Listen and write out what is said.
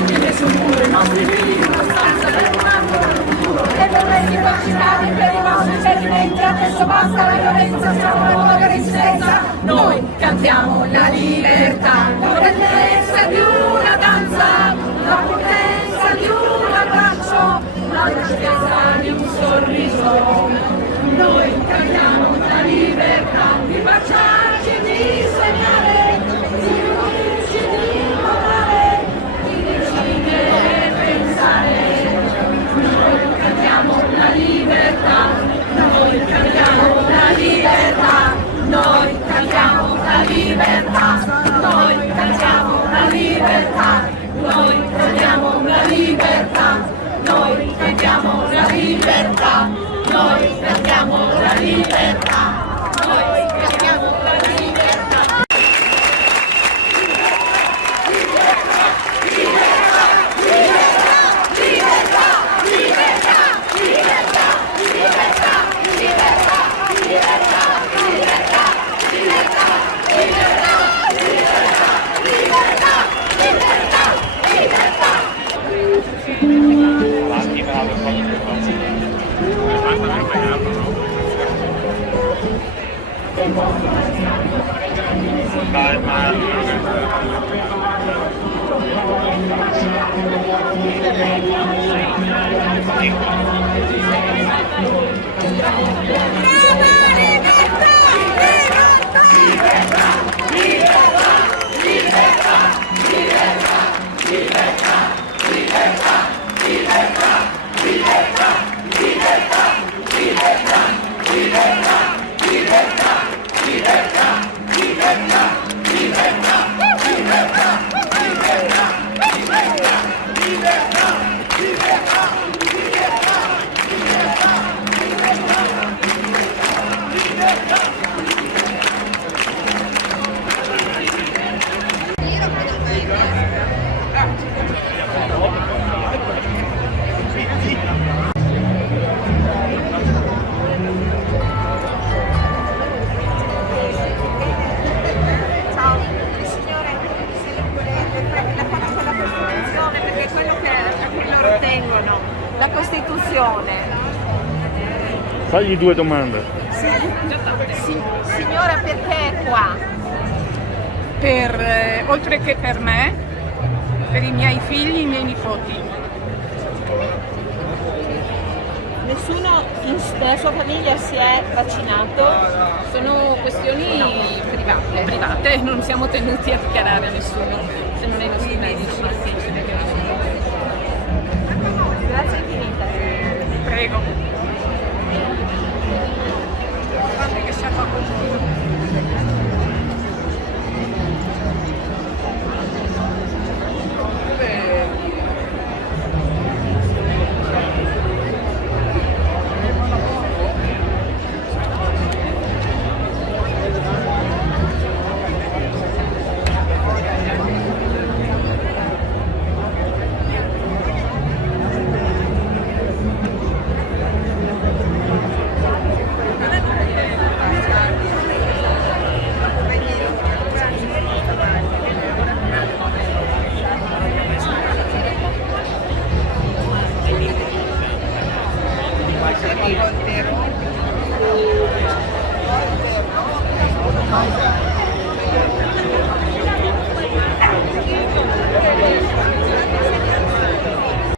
niente sul muro, i nostri figli in una stanza per un angolo del futuro. E vorresti vaccinati per i nostri cedimenti, adesso basta la violenza, siamo una nuova resistenza. Noi cantiamo la libertà, la bellezza di una danza, la potenza di un abbraccio, la dolcezza di un sorriso. Noi cantiamo la libertà di baciarci e di sognare, di unirci e di imparare, di decidere e pensare. Noi cantiamo la libertà, noi cantiamo la libertà, noi cantiamo la libertà, noi cantiamo la libertà, noi cantiamo la libertà, noi cantiamo la libertà, noi cantiamo la libertà, noi cantiamo la libertà. La Costituzione. Fagli due domande. Signora, perché è qua? Oltre che per me, per i miei figli e i miei nipoti. Nessuno della sua famiglia si è vaccinato? Sono questioni private, non siamo tenuti a dichiarare a nessuno, se non ai nostri medici. Grazie infinita. Prego. Guardate che sia comodo. Buonasera.